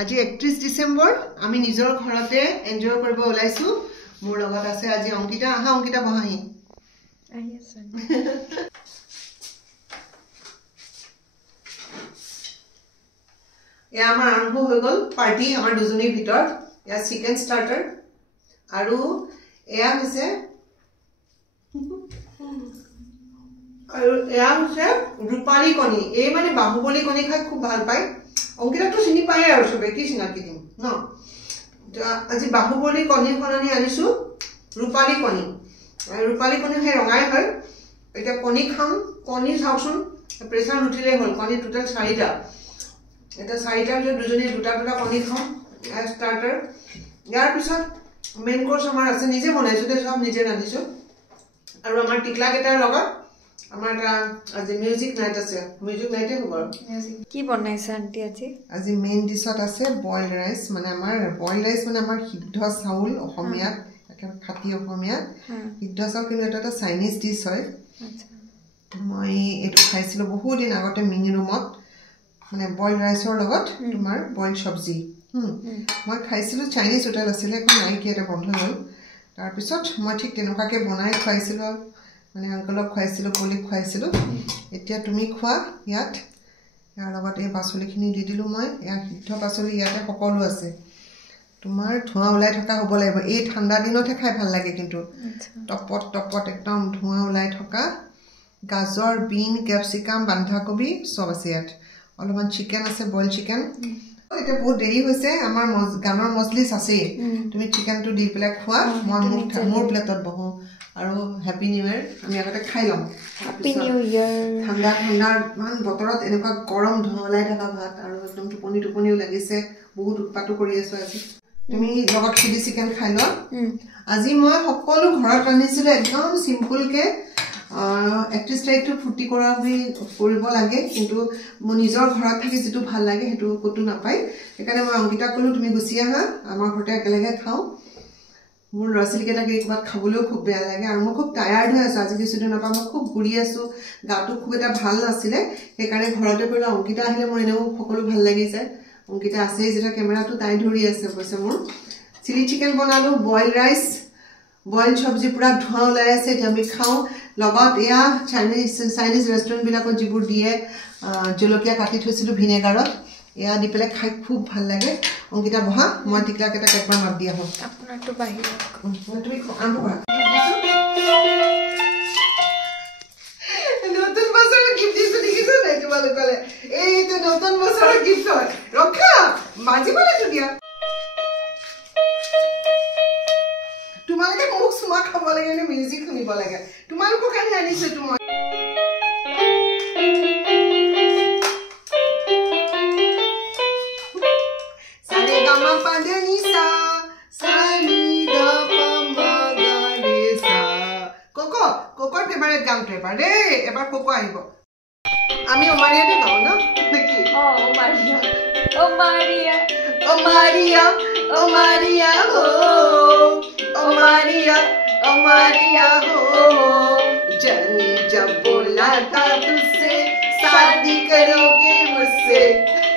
আজি 31 ডিসেম্বৰ আমি নিজৰ ঘৰতে এনজয় কৰিব ওলাইছো মোৰ লগত আছে আজি অংকিতা আহা অংকিতা বহাহি আহি আছে এ আমাৰ আৰম্ভ হৈ গল পাৰ্টি আমাৰ দুজনীৰ ভিতৰত এয়া চিকেন স্টাৰ্টাৰ আৰু এয়া হৈছে ৰূপালী কণী এই মানে বাহুবলী কণী খাই খুব ভাল পায় অংকিতা তো চিনি পায় আৰু সবে কি চিনাকি দিম ন আজি বাহুবলী কণী খননি আনিছো ৰূপালী কণী হে ৰঙাই হয় এটা কণী খাম কণী চাওচোন প্ৰেছাৰ উঠিলে হল কণী টোটাল 4টা এটা 4টা যে দুজনী দুটা কণী খাম স্টাৰ্টাৰ ইয়াৰ পিছত মেইন কোৰ্স আমাৰ আছে নিজে বনাইছো দে সব নিজে ৰান্ধিছো আৰু আমাৰ টিকলা কেটাৰ লগত আমাৰ এটা আজি মিউজিক নাইট আছে মিউজিক নাইটে হ'ব কি বনাইছে আন্টি আজি মেইন ডিশত আছে বইল ৰাইস মানে আমাৰ বইল ৰাইস মানে আমাৰ সিদ্ধ চাউল অসমীয়া একেবাৰে খাটি অসমীয়া সিদ্ধ চাউল কিন্তু এটা চাইনিজ ডিশ হয় মই এটো খাইছিলো বহু দিন আগতে মিনি ৰুমত মানে বইল ৰাইসৰ লগত তোমাৰ বইল সবজি মই খাইছিলো চাইনিজ হোটেল আছিল এখন নাই কি এটা বন্ধ হ'ল তাৰ পিছত মই ঠিক তেনেকুৱাকে বনাই খাইছিলো মানে আঙ্কলক খাইছিলো কলিক খাইছিলো এতিয়া তুমি খোৱা ইয়াত ইয়াৰ লগত এই পাচলিখিনি দি দিলো মই ইয়াৰ সিদ্ধ পাচলি ইয়াতে সকলো আছে তোমাৰ ধোঁৱা ওলাই থকা হ'ব লাগিব এই ঠাণ্ডা দিনতে খাই ভাল লাগে কিন্তু টপট একদম ধোঁৱা ওলাই থকা গাজৰ বিন ক্যাপসিকাম বন্ধাকবি সব আছে ইয়াত অলপমান চিকেন আছে বইল চিকেন এটা বহুত দেৰি হৈছে আমাৰ গানৰ মজলিস আছে তুমি চিকেনটো দি পেলাই খোৱা মই মোৰ প্লেটত বহো আৰু হ্যাপি নিউ ইয়াৰ আমি আগতে খাই লম হ্যাপি নিউ ইয়াৰ ঠাণ্ডা মান বতৰত এনেকুৱা গৰম ধলাই থকা ভাত আৰু একদম টোপনিও লাগিছে বহুত উৎপাত কৰি আছো আজি তুমি লগত চিলি চিকেন খাই ল আজি মই সকলো ঘৰত ৰান্ধিছিলো একদম সিম্পল কে 31 তাৰিখটো ফুটি কৰিব লাগে কিন্তু মই নিজৰ ঘৰত থাকি যেটো ভাল লাগে হেতু কতো নাপাই সেইকাৰণে মই অংকিতা কলো তুমি গুছি আহা আমাৰ ঘৰতে একেলগে খাও মোৰ ৰসিলকেটাকে একবাৰ খাবলৈও খুব বেয়া লাগে আৰু মই খুব টায়াৰ্ড হৈ আছো আজি কিছুদিন পৰা মই খুব ঘুৰি আছো গাটো খুব এটা ভাল নাছিলে সেইকাৰণে ঘৰতে কৰিলো অংকিতা আহিলে মোৰ এনেও সকলো ভাল লাগি যায় অংকিতা আছে যেটা কেমেৰাটো তাই ধৰি আছে কৈছে মোৰ চিলি চিকেন বনালো বইল ৰাইস বইল সবজি পুৰা ধোঁৱা ওলাই আছে যে আমি খাও লগত এয়া চাইনিজ ৰেষ্টুৰেন্ট বিলাকত যিবোৰ দিয়ে জলকীয়া কাটি থৈছিলো ভিনেগাৰত এয়া দি পেলাই খাই খুব ভাল লাগে অংকিতা বহা মই টিকলা কেটা একবাৰ মাত দিয়া হল আপোনাৰটো বাহিৰ তুমি আৰম্ভ কৰা নতুন বছৰৰ গিফট দিছো দেখিছো নাই তোমালোকলে এইটো নতুন বছৰৰ গিফট ৰখা মাজিবলে দিয়া তোমালোকে মোক সুমা খাব লাগে নে মিউজিক শুনিব লাগে তোমালোকৰ কাৰণে আনিছো তোমাৰ সাৰে গামা পাদে নিসা সানি দা পা গা ৰে সা কোকৰ ফেভাৰিট গানটো এবাৰ দেই এবাৰ কোকো আহিব আমি ওমাৰিয়াতে গাও ন কি ও মাৰিয়া ओ मारिया हो ओ मारिया हो जानी जब बोला था तुझसे शादी करोगे मुझसे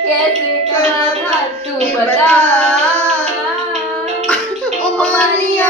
कैसे कहा था तू बता ओ मारिया